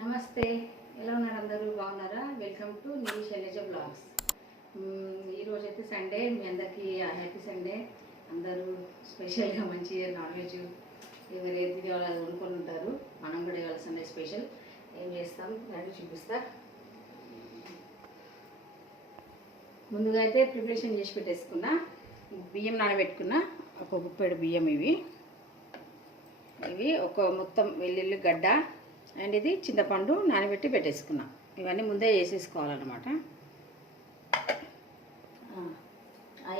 నమస్తే, ఎలా ఉన్నారు అందరూ? బాగున్నారా? Welcome to new Shailaja blogs. ఈరోజైతే సండే, మీ అందరికీ హ్యాపీ సండే. అందరూ స్పెషల్గా మంచిగా నాన్ వెజ్ ఎవరు ఏది కావాలో అది వండుకొని ఉంటారు. మనం కూడా ఇవాళ సండే స్పెషల్ ఏం చేస్తాం రండి చూపిస్తా. ముందుగా అయితే ప్రిపరేషన్ చేసి పెట్టేసుకున్నా. బియ్యం నానబెట్టుకున్నా, ఒక గుప్పెడు బియ్యం. ఇవి ఒక మొత్తం వెల్లుల్లి గడ్డ అండ్ ఇది చింతపండు నానబెట్టి పెట్టేసుకున్నా. ఇవన్నీ ముందే చేసేసుకోవాలన్నమాట.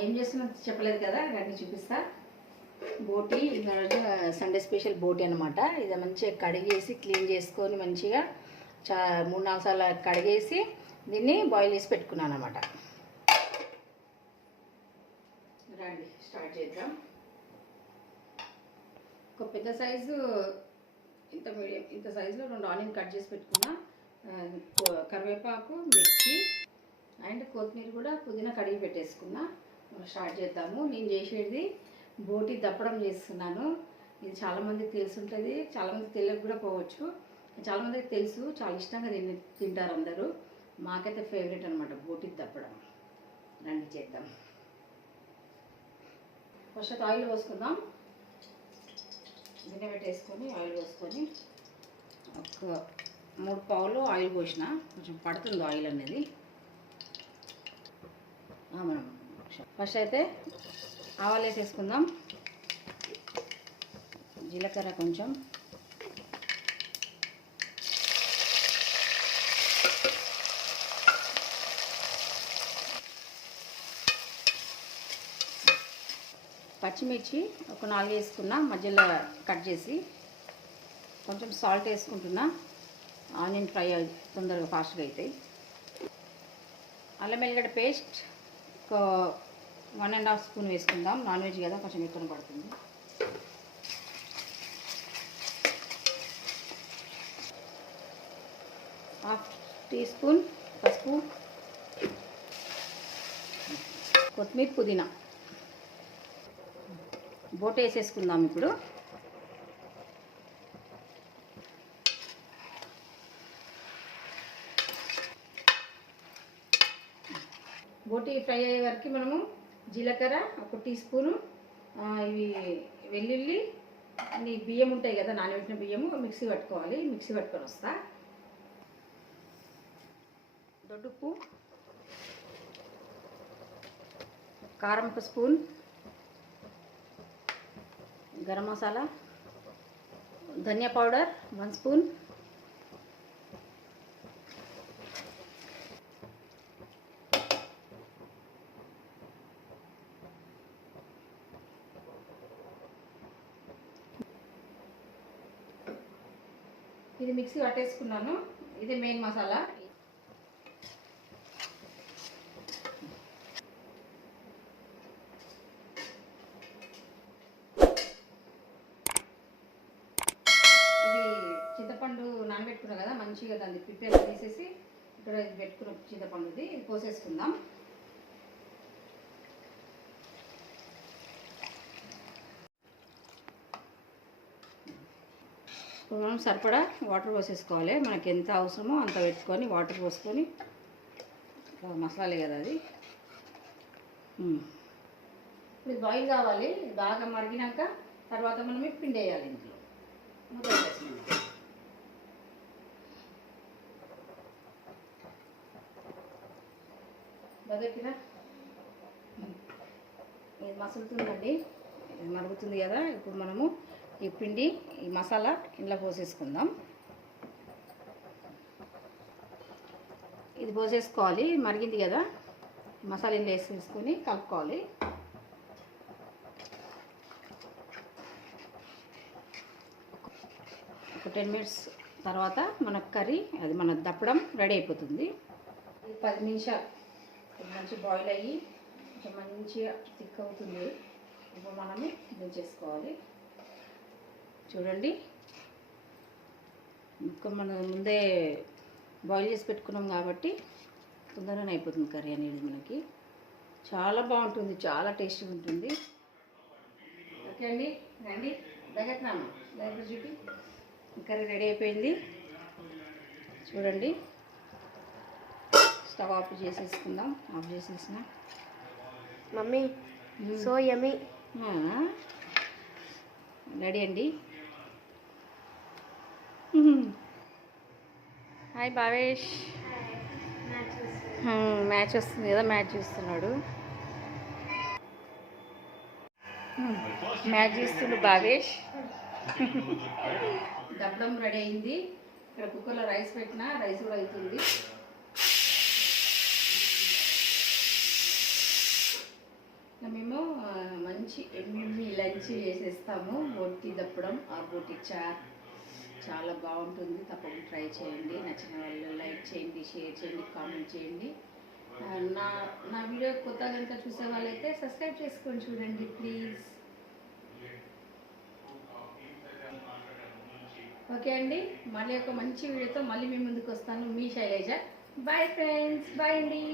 ఏం చేస్తున్నా చెప్పలేదు కదా, రండి చూపిస్తా. బోటి ఈరోజు సండే స్పెషల్ బోటి అనమాట. ఇది మంచిగా కడిగేసి క్లీన్ చేసుకొని మంచిగా 3-4 సార్లు కడిగేసి దీన్ని బాయిల్ చేసి పెట్టుకున్నాను అనమాట. రండి స్టార్ట్ చేద్దాం. ఒక పెద్ద సైజు ఇంత సైజులో 2 ఆనియన్ కట్ చేసి పెట్టుకున్నా. కరివేపాకు, మిర్చి అండ్ కొత్తిమీర కూడా పుదీనా కడిగి పెట్టేసుకున్నా. స్టార్ట్ చేద్దాము. నేను చేసేది బోటి దప్పడం చేస్తున్నాను. ఇది చాలామందికి తెలుసుంటుంది, చాలామందికి తెలియక కూడా పోవచ్చు. చాలామందికి తెలుసు, చాలా ఇష్టంగా తింటారు అందరూ. మాకైతే ఫేవరెట్ అనమాట బోటి దప్పడం. రండి చేద్దాం. ఫస్ట్ ఆయిల్ పోసుకుందాం. గిన్నె పెట్టేసుకొని ఆయిల్ పోసుకొని ఒక 3 పావులు ఆయిల్ పోసిన. కొంచెం పడుతుంది ఆయిల్ అనేది. మనం ఫస్ట్ అయితే ఆవాలు వేసేసుకుందాం. జీలకర్ర కొంచెం, పచ్చిమిర్చి ఒక 4 వేసుకున్నా, మధ్యలో కట్ చేసి. కొంచెం సాల్ట్ వేసుకుంటున్నా, ఆనియన్ ఫ్రై తొందరగా ఫాస్ట్గా అవుతాయి. అల్లం వెల్లిగడ్డ పేస్ట్ ఒక 1.5 స్పూన్ వేసుకుందాం. నాన్ వెజ్ కదా, కొంచెం ఎక్కువ పడుతుంది. హాఫ్ టీ స్పూన్ పసుపు, కొత్తిమీర, పుదీనా. బోటి వేసేసుకుందాం ఇప్పుడు. బోటి ఫ్రై అయ్యే వరకు మనము జీలకర్ర 1 టీ స్పూను, ఇవి వెల్లుల్లి, అన్ని బియ్యం ఉంటాయి కదా, నానబెట్టిన బియ్యము మిక్సీ పట్టుకోవాలి. మిక్సీ పట్టుకొని వస్తా. దొడ్డుప్పు, కారం 1 స్పూన్, గరం మసాలా, ధనియా పౌడర్ 1 స్పూన్, ఇది మిక్సీ పట్టేసుకున్నాను. ఇది మెయిన్ మసాలా. చింతపండు నానబెట్టుకున్నాం కదా, మంచిగా దాన్ని ప్రిపేర్ తీసేసి ఇక్కడ ఇది పెట్టుకున్న చింతపండుది ఇది పోసేసుకుందాం. ఇప్పుడు మనం సరిపడా వాటర్ పోసేసుకోవాలి. మనకి ఎంత అవసరమో అంత పెట్టుకొని వాటర్ పోసుకొని, మసాలా కదా అది. ఇప్పుడు ఇది బాయిల్ కావాలి. బాగా మరిగినాక తర్వాత మనం పిండి వేయాలి. ఇంట్లో దగ్గర ఇది మసులుతుందండి, ఇది మరుగుతుంది కదా. ఇప్పుడు మనము ఈ పిండి, ఈ మసాలా ఇంట్లో పోసేసుకుందాం. ఇది పోసేసుకోవాలి. మరిగింది కదా, మసాలా ఇంట్లో వేసేసుకొని కలుపుకోవాలి. ఒక 10 మినిట్స్ తర్వాత మన కర్రీ, అది మన దప్పడం రెడీ అయిపోతుంది. 10 నిమిషాలు మంచి బాయిల్ అయ్యి కొంచెం మంచిగా థిక్ అవుతుంది. ఇప్పుడు మనమే దించేసుకోవాలి. చూడండి, ఇంకా మనం ముందే బాయిల్ చేసి పెట్టుకున్నాం కాబట్టి తొందరగానే అయిపోతుంది కర్రీ అనేది. మనకి చాలా బాగుంటుంది, చాలా టేస్టీగా ఉంటుంది. ఓకే అండి, రండి దగ్గర చూపి. కర్రీ రెడీ అయిపోయింది. చూడండి, స్టవ్ ఆఫ్ చేసేసుకుందాం. ఆఫ్ చేసేసిన మమ్మీ సో యమ్మీ. రెడీ అండి. హాయ్ భావేష్. మ్యాచ్ వస్తుంది కదా, మ్యాచ్ చూస్తున్నాడు. మ్యాచ్ చూస్తుండు భావేష్. దప్పడం రెడీ అయింది. ఇక్కడ కుక్కర్లో రైస్ పెట్టినా, రైస్ కూడా అవుతుంది. మేము మంచి ఎమ్మి లంచ్ చేసేస్తాము. బోటి దప్పడం ఆ బోటి చార్ చాలా బాగుంటుంది. తప్పకుండా ట్రై చేయండి. నచ్చిన వాళ్ళు లైక్ చేయండి, షేర్ చేయండి, కామెంట్ చేయండి. నా వీడియో కొత్త కనుక చూసే వాళ్ళైతే సబ్స్క్రైబ్ చేసుకొని చూడండి ప్లీజ్. ఓకే అండి, మళ్ళీ ఒక మంచి వీడియోతో మళ్ళీ మీ ముందుకు వస్తాను. మీ శైలజ. బాయ్ ఫ్రెండ్స్, బాయ్ అండి.